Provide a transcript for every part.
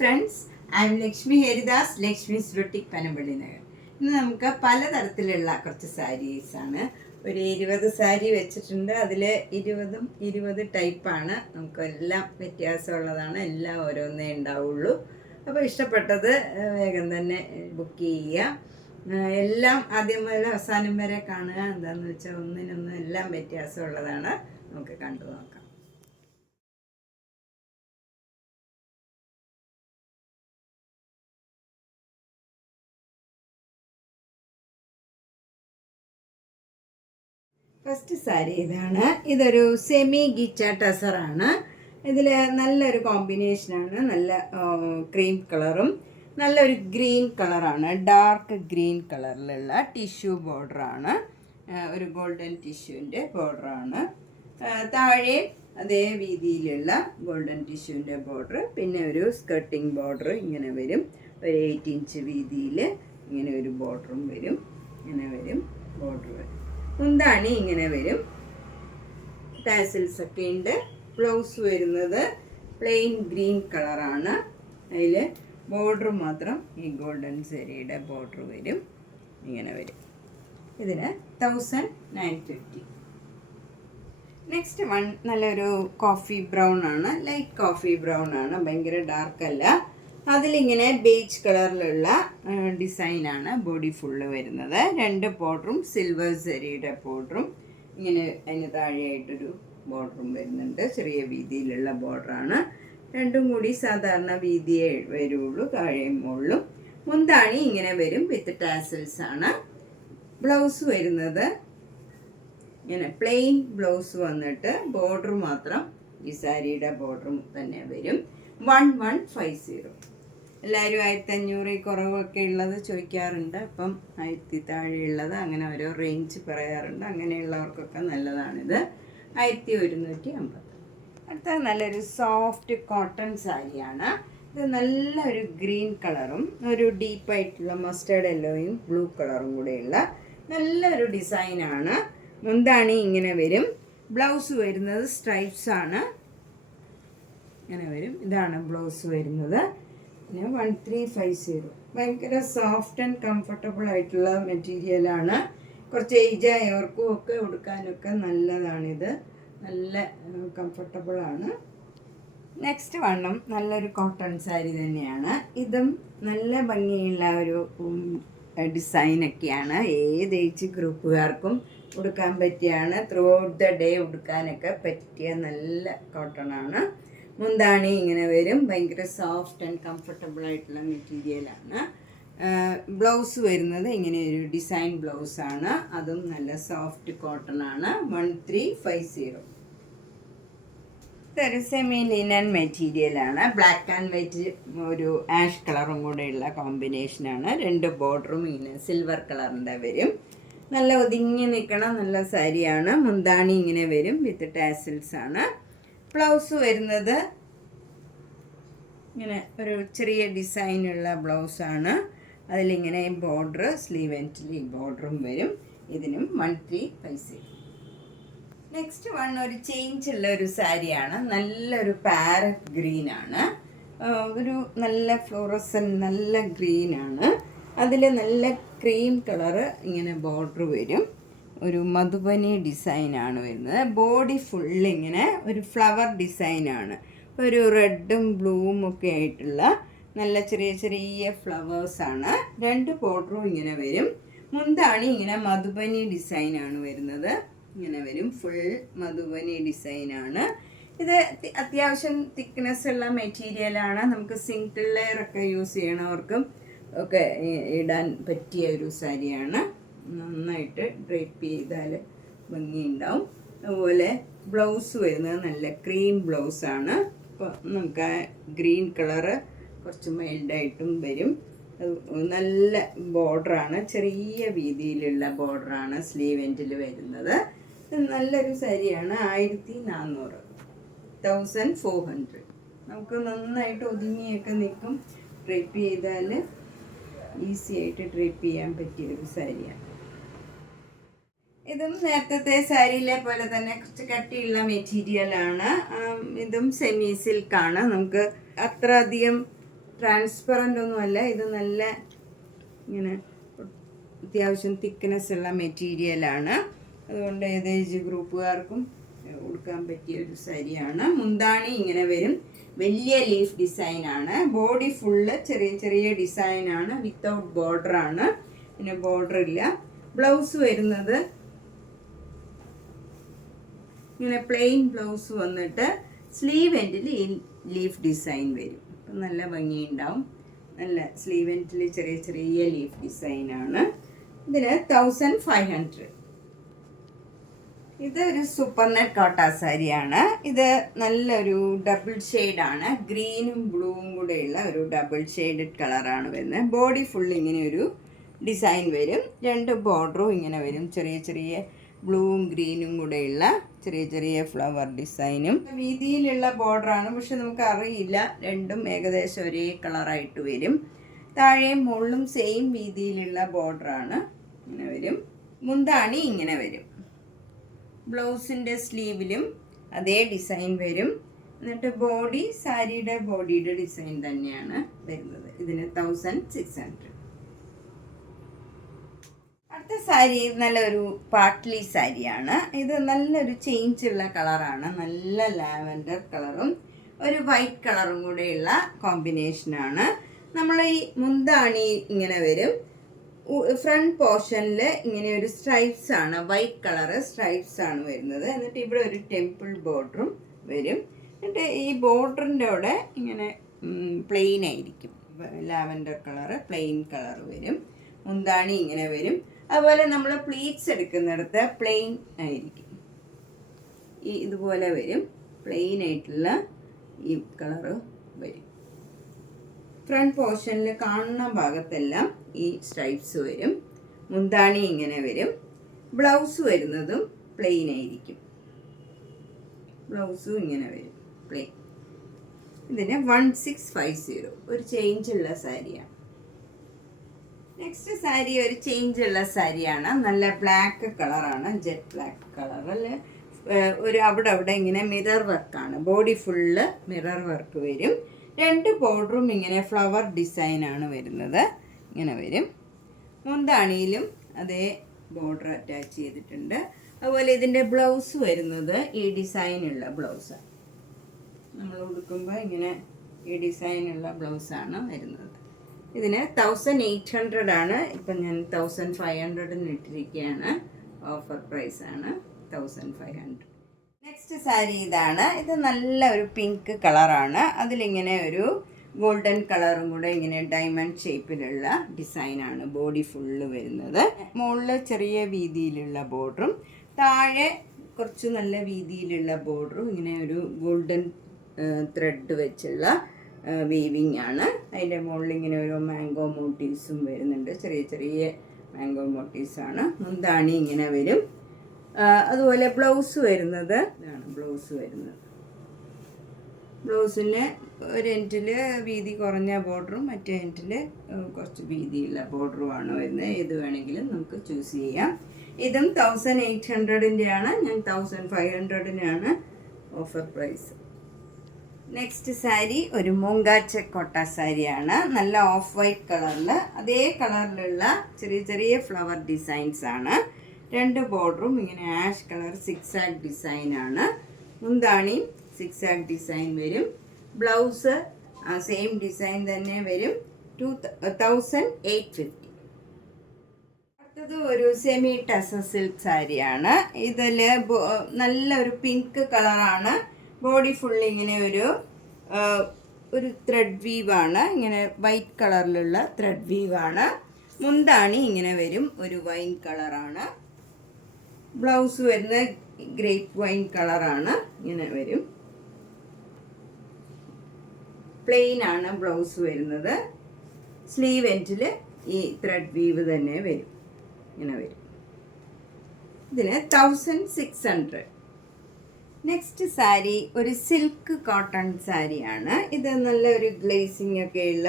Friends, I M Lakshmi Haridas, Lakshmi's boutique Panampilly Nagar. ഇന്ന് നമുക്ക് പലതരത്തിലുള്ള കുറച്ച് സാരീസാണ്. ഒരു 20 സാരി വെച്ചിട്ടുണ്ട്. അതിൽ 20 ടൈപ്പാണ്. നമുക്ക് എല്ലാം വ്യത്യാസമുള്ളതാണ്. എല്ലാം ഓരോന്നേ ഉണ്ടാവുള്ളൂ. അപ്പോൾ ഇഷ്ടപ്പെട്ടത് വേഗം തന്നെ ബുക്ക് ചെയ്യുക. എല്ലാം ആദ്യം മുതൽ അവസാനം വരെ കാണുക. എന്താണെന്ന് വെച്ചാൽ ഒന്നിനൊന്നും എല്ലാം വ്യത്യാസമുള്ളതാണ്. നമുക്ക് കണ്ടു നോക്കാം. ഫസ്റ്റ് സാരി ഇതാണ്. ഇതൊരു സെമി ഗിച്ച ടസറാണ്. ഇതിൽ നല്ലൊരു കോമ്പിനേഷനാണ്. നല്ല ക്രീം കളറും നല്ലൊരു ഗ്രീൻ കളറാണ്. ഡാർക്ക് ഗ്രീൻ കളറിലുള്ള ടിഷ്യൂ ബോർഡറാണ്. ഒരു ഗോൾഡൻ ടിഷ്യൂവിൻ്റെ ബോർഡറാണ്. താഴെ അതേ വീതിയിലുള്ള ഗോൾഡൻ ടിഷ്യൂവിൻ്റെ ബോർഡർ, പിന്നെ ഒരു സ്കർട്ടിങ് ബോർഡർ ഇങ്ങനെ വരും. ഒരു 8 ഇഞ്ച് വീതിയിൽ ഇങ്ങനെ ഒരു ബോർഡറും വരും. ഇങ്ങനെ വരും ബോർഡർ വരും. മുന്താണി ഇങ്ങനെ വരും. ടാസിൽസ് ഒക്കെ ഉണ്ട്. ബ്ലൗസ് വരുന്നത് പ്ലെയിൻ ഗ്രീൻ കളറാണ്. അതിൽ ബോർഡർ മാത്രം ഈ ഗോൾഡൻ സാരിയുടെ ബോർഡർ വരും. ഇങ്ങനെ വരും. ഇതിന് 1950. നെക്സ്റ്റ് വൺ നല്ലൊരു കോഫി ബ്രൗൺ ആണ്. ലൈറ്റ് കോഫി ബ്രൗൺ ആണ്. ഭയങ്കര ഡാർക്കല്ല. അതിലിങ്ങനെ ബേജ് കളറിലുള്ള ഡിസൈനാണ് ബോഡി ഫുള്ള് വരുന്നത്. 2 ബോർഡറും സിൽവർ സരിയുടെ ബോർഡറും ഇങ്ങനെ അതിന് താഴെയായിട്ടൊരു ബോർഡറും വരുന്നുണ്ട്. ചെറിയ വീതിയിലുള്ള ബോർഡറാണ്. രണ്ടും കൂടി സാധാരണ വീതിയേ വരുള്ളൂ, താഴെയും മുകളിലും. മുന്താണി ഇങ്ങനെ വരും. വിത്ത് ടാസൽസ് ആണ്. ബ്ലൗസ് വരുന്നത് ഇങ്ങനെ പ്ലെയിൻ ബ്ലൗസ് വന്നിട്ട് ബോർഡർ മാത്രം ഈ സാരിയുടെ ബോർഡറും തന്നെ വരും. 1150. എല്ലാവരും 1500 കുറവൊക്കെ ഉള്ളത് ചോദിക്കാറുണ്ട്. അപ്പം 1000 താഴെയുള്ളത് അങ്ങനെ ഓരോ റേഞ്ച് പറയാറുണ്ട്. അങ്ങനെയുള്ളവർക്കൊക്കെ നല്ലതാണിത്. 1150. അടുത്ത നല്ലൊരു സോഫ്റ്റ് കോട്ടൺ സാരിയാണ്. ഇത് നല്ലൊരു ഗ്രീൻ കളറും ഒരു ഡീപ്പായിട്ടുള്ള മസ്റ്റേർഡ് യെല്ലോയും ബ്ലൂ കളറും കൂടെയുള്ള നല്ലൊരു ഡിസൈനാണ്. മുന്താണി ഇങ്ങനെ വരും. ബ്ലൗസ് വരുന്നത് സ്ട്രൈപ്സ് ആണ്. ഇങ്ങനെ വരും. ഇതാണ് ബ്ലൗസ് വരുന്നത്. പിന്നെ 1350. ഭയങ്കര സോഫ്റ്റ് ആൻഡ് കംഫർട്ടബിൾ ആയിട്ടുള്ള മെറ്റീരിയലാണ്. കുറച്ച് ഏജ് ആയവർക്കും ഒക്കെ ഉടുക്കാനൊക്കെ നല്ലതാണിത്. നല്ല കംഫർട്ടബിളാണ്. നെക്സ്റ്റ് വണ്ണം നല്ലൊരു കോട്ടൺ സാരി തന്നെയാണ്. ഇതും നല്ല ഭംഗിയുള്ള ഒരു ഡിസൈനൊക്കെയാണ്. ഏത് ഏജ് ഗ്രൂപ്പുകാർക്കും ഉടുക്കാൻ പറ്റിയാണ്. ത്രൂ ഔട്ട് ദ ഡേ ഉടുക്കാനൊക്കെ പറ്റിയ നല്ല കോട്ടണാണ്. മുന്താണി ഇങ്ങനെ വരും. ഭയങ്കര സോഫ്റ്റ് ആൻഡ് കംഫർട്ടബിൾ ആയിട്ടുള്ള മെറ്റീരിയലാണ്. ബ്ലൗസ് വരുന്നത് ഇങ്ങനെ ഒരു ഡിസൈൻ ബ്ലൗസാണ്. അതും നല്ല സോഫ്റ്റ് കോട്ടൺ ആണ്. 1350. ഇതൊരു സെമി ലിനൻ മെറ്റീരിയലാണ്. ബ്ലാക്ക് ആൻഡ് വൈറ്റ് ഒരു ആഷ് കളറും കൂടെയുള്ള കോമ്പിനേഷനാണ്. 2 ബോർഡറും ഇങ്ങനെ സിൽവർ കളറിൻ്റെ വരും. നല്ല ഒതുങ്ങി നിൽക്കണ നല്ല സാരിയാണ്. മുന്താണി ഇങ്ങനെ വരും. വിത്ത് ടാസിൽസ് ആണ്. ബ്ലൗസ് വരുന്നത് ഇങ്ങനെ ഒരു ചെറിയ ഡിസൈനുള്ള ബ്ലൗസാണ്. അതിലിങ്ങനെ ബോർഡർ, സ്ലീവ് എൻഡിൽ ഈ ബോർഡറും വരും. ഇതിനും 1350. നെക്സ്റ്റ് വൺ ഒരു ചേഞ്ച് ഉള്ള ഒരു സാരിയാണ്. നല്ലൊരു പാരറ്റ് ഗ്രീനാണ്. ഒരു നല്ല ഫ്ലോറസൻ നല്ല ഗ്രീനാണ്. അതിൽ നല്ല ക്രീം കളറ് ഇങ്ങനെ ബോർഡർ വരും. ഒരു മധുബനി ഡിസൈനാണ് വരുന്നത്. ബോഡി ഫുള്ളിങ്ങനെ ഒരു ഫ്ലവർ ഡിസൈനാണ്. ഒരു റെഡും ബ്ലൂവും ഒക്കെ ആയിട്ടുള്ള നല്ല ചെറിയ ചെറിയ ഫ്ലവേഴ്സാണ്. 2 ബോർഡറും ഇങ്ങനെ വരും. മുന്താണി ഇങ്ങനെ മധുബനി ഡിസൈനാണ് വരുന്നത്. ഇങ്ങനെ വരും. ഫുൾ മധുബനി ഡിസൈനാണ്. ഇത് അത്യാവശ്യം തിക്നെസ് ഉള്ള മെറ്റീരിയലാണ്. നമുക്ക് സിംഗിൾ ലെയർ ഒക്കെ യൂസ് ചെയ്യണവർക്കും ഒക്കെ ഇടാൻ പറ്റിയ ഒരു സാരിയാണ്. നന്നായിട്ട് ഡ്രേപ്പ് ചെയ്താൽ ഭംഗിയുണ്ടാവും. അതുപോലെ ബ്ലൗസ് വരുന്നത് നല്ല ക്രീം ബ്ലൗസാണ്. അപ്പോൾ നമുക്ക് ആ ഗ്രീൻ കളറ് കുറച്ച് മൈൽഡായിട്ടും വരും. നല്ല ബോർഡറാണ്. ചെറിയ വീതിയിലുള്ള ബോർഡറാണ് സ്ലീവ് എൻഡിൽ വരുന്നത്. നല്ലൊരു സാരിയാണ്. 1400. 1400. നമുക്ക് നന്നായിട്ട് ഒതുങ്ങിയൊക്കെ നിൽക്കും. ഡ്രേപ്പ് ചെയ്താൽ ഈസി ആയിട്ട് ഡ്രേപ്പ് ചെയ്യാൻ പറ്റിയൊരു സാരിയാണ്. ഇതും നേരത്തെ സാരിയിലെ പോലെ തന്നെ കുറച്ച് കട്ടിയുള്ള മെറ്റീരിയലാണ്. ഇതും സെമി സിൽക്കാണ്. നമുക്ക് അത്ര അധികം ട്രാൻസ്പെറൻ്റ് ഒന്നുമല്ല, ഇത് നല്ല ഇങ്ങനെ അത്യാവശ്യം തിക്നെസ് ഉള്ള മെറ്റീരിയലാണ്. അതുകൊണ്ട് ഏത് ഏജ് ഗ്രൂപ്പുകാർക്കും ഉടുക്കാൻ പറ്റിയ ഒരു സാരിയാണ്. മുന്താണി ഇങ്ങനെ വരും, വലിയ ലീഫ് ഡിസൈനാണ്. ബോഡി ഫുള്ള് ചെറിയ ചെറിയ ഡിസൈനാണ്, വിത്തൗട്ട് ബോർഡറാണ്, പിന്നെ ബോർഡർ ഇല്ല. ബ്ലൗസ് വരുന്നത് ഇങ്ങനെ പ്ലെയിൻ ബ്ലൗസ് വന്നിട്ട് സ്ലീവ് എൻഡിൽ ഈ ലീഫ് ഡിസൈൻ വരും. അപ്പം നല്ല ഭംഗിയുണ്ടാവും. നല്ല സ്ലീവ് എൻഡിൽ ചെറിയ ചെറിയ ലീഫ് ഡിസൈനാണ്. ഇതിന് 1500. ഇതൊരു സൂപ്പർ നെറ്റ് കോട്ട സാരിയാണ്. ഇത് നല്ലൊരു ഡബിൾ ഷെയ്ഡാണ്, ഗ്രീനും ബ്ലൂവും കൂടെയുള്ള ഒരു ഡബിൾ ഷെയ്ഡഡ് കളറാണ് വരുന്നത്. ബോഡി ഫുൾ ഇങ്ങനെ ഒരു ഡിസൈൻ വരും, 2 ബോർഡറും ഇങ്ങനെ വരും, ചെറിയ ചെറിയ ബ്ലൂവും ഗ്രീനും കൂടെയുള്ള ചെറിയ ചെറിയ ഫ്ലവർ ഡിസൈനും. വീതിയിലുള്ള ബോർഡറാണ്, പക്ഷെ നമുക്ക് അറിയില്ല, രണ്ടും ഏകദേശം ഒരേ കളറായിട്ട് വരും. താഴെയും മുകളിലും സെയിം വീതിയിലുള്ള ബോർഡറാണ്, ഇങ്ങനെ വരും. മുന്താണി ഇങ്ങനെ വരും. ബ്ലൗസിൻ്റെ സ്ലീവിലും അതേ ഡിസൈൻ വരും. എന്നിട്ട് ബോഡി സാരിയുടെ ബോഡിയുടെ ഡിസൈൻ തന്നെയാണ് വരുന്നത്. ഇതിന് 1600. അടുത്ത സാരി നല്ലൊരു പാട്ട്ലി സാരിയാണ്. ഇത് നല്ലൊരു ചേഞ്ചുള്ള കളറാണ്, നല്ല ലാവൻഡർ കളറും ഒരു വൈറ്റ് കളറും കൂടെയുള്ള കോമ്പിനേഷനാണ്. നമ്മൾ ഈ മുന്താണി ഇങ്ങനെ വരും, ഫ്രണ്ട് പോർഷനിൽ ഇങ്ങനെ ഒരു സ്ട്രൈപ്സ് ആണ്, വൈറ്റ് കളറ് സ്ട്രൈപ്സ് ആണ് വരുന്നത്. എന്നിട്ട് ഇവിടെ ഒരു ടെമ്പിൾ ബോർഡറും വരും. എന്നിട്ട് ഈ ബോർഡറിൻ്റെ അവിടെ ഇങ്ങനെ പ്ലെയിൻ ആയിരിക്കും, ലാവൻഡർ കളറ് പ്ലെയിൻ കളർ വരും. മുന്താണി ഇങ്ങനെ വരും. അതുപോലെ നമ്മൾ പ്ലീറ്റ്സ് എടുക്കുന്നിടത്ത് പ്ലെയിൻ ആയിരിക്കും, ഈ ഇതുപോലെ വരും, പ്ലെയിൻ ആയിട്ടുള്ള ഈ കളറ് വരും. ഫ്രണ്ട് പോർഷനിൽ കാണുന്ന ഭാഗത്തെല്ലാം ഈ സ്ട്രൈപ്സ് വരും. മുന്താണി ഇങ്ങനെ വരും. ബ്ലൗസ് വരുന്നതും പ്ലെയിൻ ആയിരിക്കും, ബ്ലൗസും ഇങ്ങനെ വരും പ്ലെയിൻ. ഇതിന് 1650, ഒരു ചേഞ്ചുള്ള സാരിയാണ്. നെക്സ്റ്റ് സാരി ഒരു ചേഞ്ചുള്ള സാരിയാണ്, നല്ല ബ്ലാക്ക് കളറാണ്, ജെറ്റ് ബ്ലാക്ക് കളറിൽ ഒരു അവിടെ ഇങ്ങനെ മിറർ വർക്കാണ്, ബോഡി ഫുള്ള് മിറർ വർക്ക് വരും. 2 ബോർഡറും ഇങ്ങനെ ഫ്ലവർ ഡിസൈനാണ് വരുന്നത്, ഇങ്ങനെ വരും. മുന്താണിയിലും അതേ ബോർഡർ അറ്റാച്ച് ചെയ്തിട്ടുണ്ട്. അതുപോലെ ഇതിൻ്റെ ബ്ലൗസ് വരുന്നത് ഈ ഡിസൈനുള്ള ബ്ലൗസാണ്. നമ്മൾ ഉടുക്കുമ്പോൾ ഇങ്ങനെ ഈ ഡിസൈനുള്ള ബ്ലൗസാണ് വരുന്നത്. ഇതിന് 1800 ആണ്. ഇപ്പം ഞാൻ 1500 ഇട്ടിരിക്കുകയാണ്, ഓഫർ പ്രൈസാണ് 1500. നെക്സ്റ്റ് സാരി ഇതാണ്. ഇത് നല്ല ഒരു പിങ്ക് കളറാണ്, അതിലിങ്ങനെ ഒരു ഗോൾഡൻ കളറും കൂടെ ഇങ്ങനെ ഡയമണ്ട് ഷേപ്പിലുള്ള ഡിസൈനാണ് ബോഡി ഫുള്ള് വരുന്നത്. മുകളിൽ ചെറിയ വീതിയിലുള്ള ബോർഡറും താഴെ കുറച്ച് നല്ല വീതിയിലുള്ള ബോർഡറും ഇങ്ങനെ ഒരു ഗോൾഡൻ ത്രെഡ് വെച്ചുള്ള വീവിങ് ആണ്. അതിൻ്റെ മുകളിൽ ഇങ്ങനെ ഓരോ മാംഗോ മോട്ടീവ്സും വരുന്നുണ്ട്, ചെറിയ ചെറിയ മാംഗോ മോട്ടീവ്സാണ്. മുന്താണി ഇങ്ങനെ വരും. അതുപോലെ ബ്ലൗസ് വരുന്നത് ഇതാണ് ബ്ലൗസ് വരുന്നത്. ബ്ലൗസിന് ഒരു എൻഡിൽ വീതി കുറഞ്ഞ ബോർഡറും മറ്റേ എൻഡിൽ കുറച്ച് വീതിയുള്ള ബോർഡറുമാണ് വരുന്നത്. ഏത് വേണമെങ്കിലും നമുക്ക് ചൂസ് ചെയ്യാം. ഇതും 1800-ൻ്റെയാണ്, ഞാൻ 1500-നാണ് ഓഫർ പ്രൈസ്. നെക്സ്റ്റ് സാരി ഒരു മൂങ്കാച്ച കോട്ട സാരിയാണ്, നല്ല ഓഫ് വൈറ്റ് കളറിൽ അതേ കളറിലുള്ള ചെറിയ ചെറിയ ഫ്ലവർ ഡിസൈൻസ് ആണ്. 2 ബോർഡറും ഇങ്ങനെ ആഷ് കളർ സിക്സാഗ് ഡിസൈനാണ്. മുന്താണി സിക്സാഗ് ഡിസൈൻ വരും. ബ്ലൗസ് സെയിം ഡിസൈൻ തന്നെ വരും, 2850. അടുത്തത് ഒരു സെമി ടസർ സിൽക്ക് സാരിയാണ്. ഇതിൽ നല്ലൊരു പിങ്ക് കളറാണ്. ബോഡി ഫുൾ ഇങ്ങനെ ഒരു ത്രെഡ് വീവാണ്, ഇങ്ങനെ വൈറ്റ് കളറിലുള്ള ത്രെഡ് വീവാണ്. മുന്താണി ഇങ്ങനെ വരും, ഒരു വൈൻ കളറാണ്. ബ്ലൗസ് വരുന്നത് ഗ്രേപ്പ് വൈൻ കളറാണ്, ഇങ്ങനെ വരും. പ്ലെയിൻ ആണ് ബ്ലൗസ് വരുന്നത്. സ്ലീവ് എൻഡിൽ ഈ ത്രെഡ് വീവ് തന്നെ വരും, ഇങ്ങനെ വരും. ഇതിന് 1600. നെക്സ്റ്റ് സാരി ഒരു സിൽക്ക് കോട്ടൺ സാരിയാണ്. ഇത് നല്ലൊരു ഗ്ലേസിംഗ് ഒക്കെയുള്ള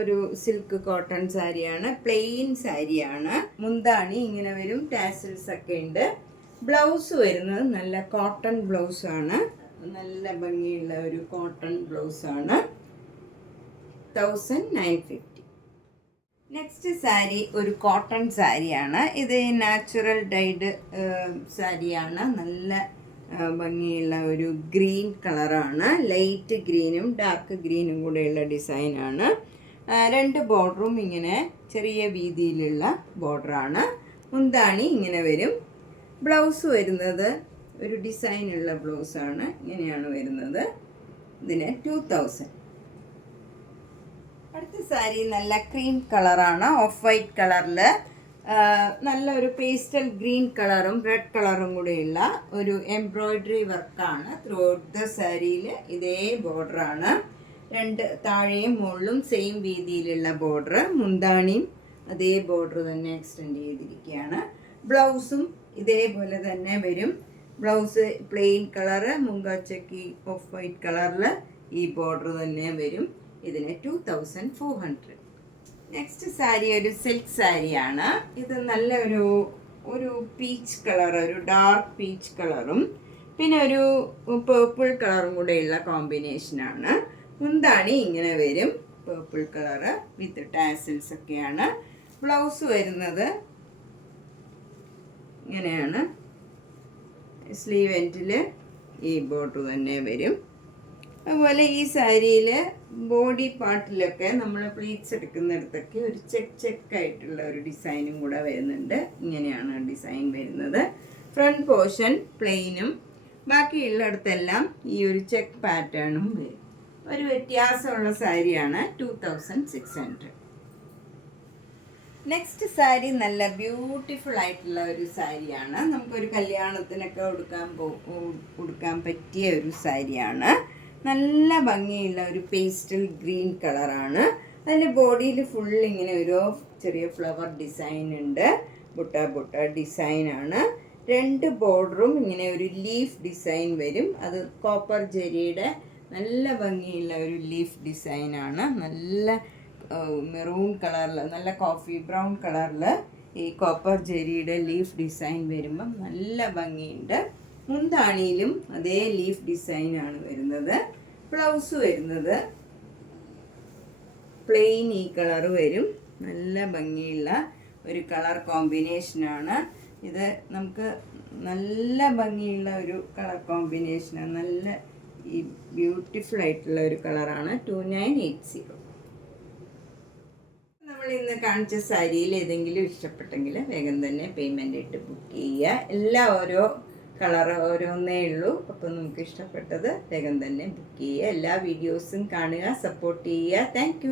ഒരു സിൽക്ക് കോട്ടൺ സാരിയാണ്, പ്ലെയിൻ സാരിയാണ്. മുന്താണി ഇങ്ങനെ വരും, ടാസിൽസ് ഒക്കെ ഉണ്ട്. ബ്ലൗസ് വരുന്നത് നല്ല കോട്ടൺ ബ്ലൗസാണ്, നല്ല ഭംഗിയുള്ള ഒരു കോട്ടൺ ബ്ലൗസാണ്. 2950. നെക്സ്റ്റ് സാരി ഒരു കോട്ടൺ സാരിയാണ്. ഇത് നാച്ചുറൽ ഡൈഡ് സാരിയാണ്. നല്ല ഭംഗിയുള്ള ഒരു ഗ്രീൻ കളറാണ്. ലൈറ്റ് ഗ്രീനും ഡാർക്ക് ഗ്രീനും കൂടെയുള്ള ഡിസൈനാണ്. 2 ബോർഡറും ഇങ്ങനെ ചെറിയ വീതിയിലുള്ള ബോർഡറാണ്. മുന്താണി ഇങ്ങനെ വരും. ബ്ലൗസ് വരുന്നത് ഒരു ഡിസൈനുള്ള ബ്ലൗസാണ്. ഇങ്ങനെയാണ് വരുന്നത്. ഇതിന് 2000. അടുത്ത സാരി നല്ല ക്രീം കളറാണ്. ഓഫ് വൈറ്റ് കളറിൽ നല്ല ഒരു പേസ്റ്റൽ ഗ്രീൻ കളറും റെഡ് കളറും കൂടെയുള്ള ഒരു എംബ്രോയ്ഡറി വർക്കാണ്. ത്രൂ ഔട്ട് ദ സാരിയിൽ ഇതേ ബോർഡറാണ്. 2 താഴെയും മുകളിലും സെയിം വീതിയിലുള്ള ബോർഡർ. മുന്താണിയും അതേ ബോർഡർ തന്നെ എക്സ്റ്റെൻഡ് ചെയ്തിരിക്കുകയാണ്. ബ്ലൗസും ഇതേപോലെ തന്നെ വരും. ബ്ലൗസ് പ്ലെയിൻ കളറ്, മുങ്കാച്ചക്കി ഓഫ് വൈറ്റ് കളറിൽ ഈ ബോർഡർ തന്നെ വരും. ഇതിന് 2400. നെക്സ്റ്റ് സാരി ഒരു സിൽക്ക് സാരിയാണ്. ഇത് നല്ല ഒരു പീച്ച് കളർ, ഒരു ഡാർക്ക് പീച്ച് കളറും പിന്നെ ഒരു പേർപ്പിൾ കളറും കൂടെയുള്ള കോമ്പിനേഷനാണ്. മുന്താണി ഇങ്ങനെ വരും. പേർപ്പിൾ കളറ് വിത്ത് ടാസിൽസ് ഒക്കെയാണ്. ബ്ലൗസ് വരുന്നത് ഇങ്ങനെയാണ്. സ്ലീവ് എൻഡിൽ ഈ ബോർഡർ തന്നെ വരും. അതുപോലെ ഈ സാരിയിൽ ബോഡി പാർട്ടിലൊക്കെ നമ്മൾ പ്ലീറ്റ്സ് എടുക്കുന്നിടത്തൊക്കെ ഒരു ചെക്കായിട്ടുള്ള ഒരു ഡിസൈനും കൂടെ വരുന്നുണ്ട്. ഇങ്ങനെയാണ് ഡിസൈൻ വരുന്നത്. ഫ്രണ്ട് പോർഷൻ പ്ലെയിനും ബാക്കിയുള്ളിടത്തെല്ലാം ഈ ഒരു ചെക്ക് പാറ്റേണും വരും. ഒരു വ്യത്യാസമുള്ള സാരിയാണ്. 2600. നെക്സ്റ്റ് സാരി നല്ല ബ്യൂട്ടിഫുൾ ആയിട്ടുള്ള ഒരു സാരിയാണ്. നമുക്കൊരു കല്യാണത്തിനൊക്കെ ഉടുക്കാൻ പറ്റിയ ഒരു സാരിയാണ്. നല്ല ഭംഗിയുള്ള ഒരു പേസ്റ്റൽ ഗ്രീൻ കളറാണ്. അതിൻ്റെ ബോഡിയിൽ ഫുൾ ഇങ്ങനെ ഒരു ചെറിയ ഫ്ലവർ ഡിസൈൻ ഉണ്ട്. ബുട്ട ഡിസൈനാണ്. 2 ബോർഡറും ഇങ്ങനെ ഒരു ലീഫ് ഡിസൈൻ വരും. അത് കോപ്പർ ജെരിയുടെ നല്ല ഭംഗിയുള്ള ഒരു ലീഫ് ഡിസൈനാണ്. നല്ല മെറൂൺ കളറിൽ, നല്ല കോഫി ബ്രൗൺ കളറിൽ ഈ കോപ്പർ ജെരിയുടെ ലീഫ് ഡിസൈൻ വരുമ്പം നല്ല ഭംഗിയുണ്ട്. മുന്താണിയിലും അതേ ലീഫ് ഡിസൈനാണ് വരുന്നത്. ബ്ലൗസ് വരുന്നത് പ്ലെയിൻ ഈ കളർ വരും. നല്ല ഭംഗിയുള്ള ഒരു കളർ കോമ്പിനേഷനാണ് ഇത്. നമുക്ക് നല്ല ഭംഗിയുള്ള ഒരു കളർ കോമ്പിനേഷനാണ്. നല്ല ഈ ബ്യൂട്ടിഫുൾ ആയിട്ടുള്ള ഒരു കളറാണ്. 2980. നമ്മൾ ഇന്ന് കാണിച്ച സാരിയിൽ ഏതെങ്കിലും ഇഷ്ടപ്പെട്ടെങ്കിൽ വേഗം തന്നെ പേയ്മെൻ്റ് ഇട്ട് ബുക്ക് ചെയ്യുക. എല്ലാം ഓരോ കളർ ഓരോന്നേ ഉള്ളൂ. അപ്പോൾ നമുക്ക് ഇഷ്ടപ്പെട്ടത് വേഗം തന്നെ ബുക്ക് ചെയ്യുക. എല്ലാ വീഡിയോസും കാണുക, സപ്പോർട്ട് ചെയ്യുക. താങ്ക്